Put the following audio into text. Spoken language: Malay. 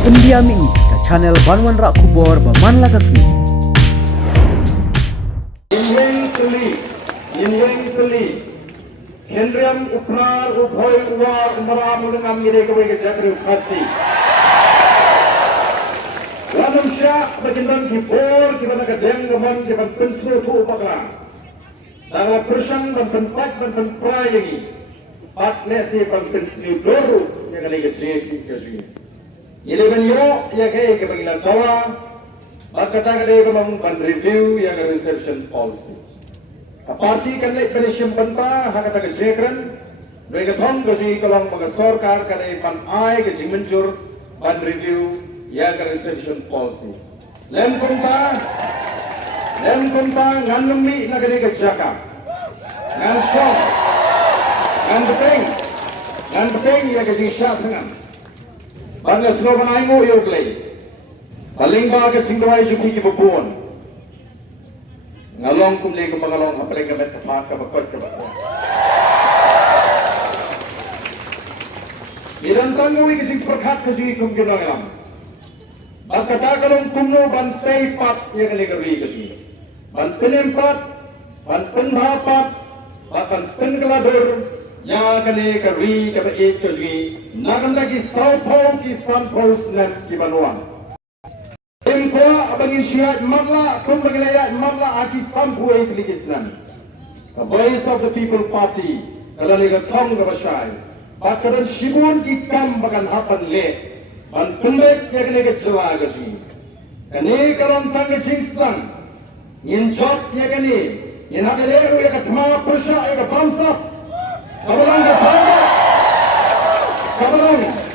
Pendiam ini ke channel Banwan Rak Kubor Baman Lagasmi. Lyngngam Khynriam Pnar Bhoi maram lyngngam khasi. Manusia berjenjang kibor kita kadang gaman kita pensel tu upakran. Dalam persang dan penpat dan penprai ini, pat nasi pensel doru yang kali kecil. Ini benyo yang kaya kebagian tawa, maka tak ada yang review yang reception policy. Parti kan lek pensiun penta hak kata kejekran, mereka thong kasi kalau mengasorkar kali pan ai ke jimenjur ban review yang reception policy. Lem penta nganumi nagari kejaka, ngan song, ngan beteng yang kejisah dengan. Bangga slogan aimu yoglei, paling baga cingdawai juki kibubuan. Ngalong kumli ko mangalong apalay ka bet kapat ka bakot ka bakot. Irantang mo ikising perkat kasi kum ginagalang. Pagkatakalong kumno bantay pat yung kaligari kasi. Bantinempat, bantinhapat, bantinkalador, ya kaligari kabait kasi. Nakan lagi saupaw ki sampaw snap ki banuan. Tempoa abangin syiat magla, kumbaginayat magla aki sampu ay Islam. The voice of the people party, kalaliga thong na basyay. Pagkaran sibun ikam bagan hapan le, bantumbek ya kaliga jawa gaji. Kani karam tanga jingslang, yin job ya kani, yin hakalero ya katma pusha ya kapamsa, kabalang katanga, kabalang.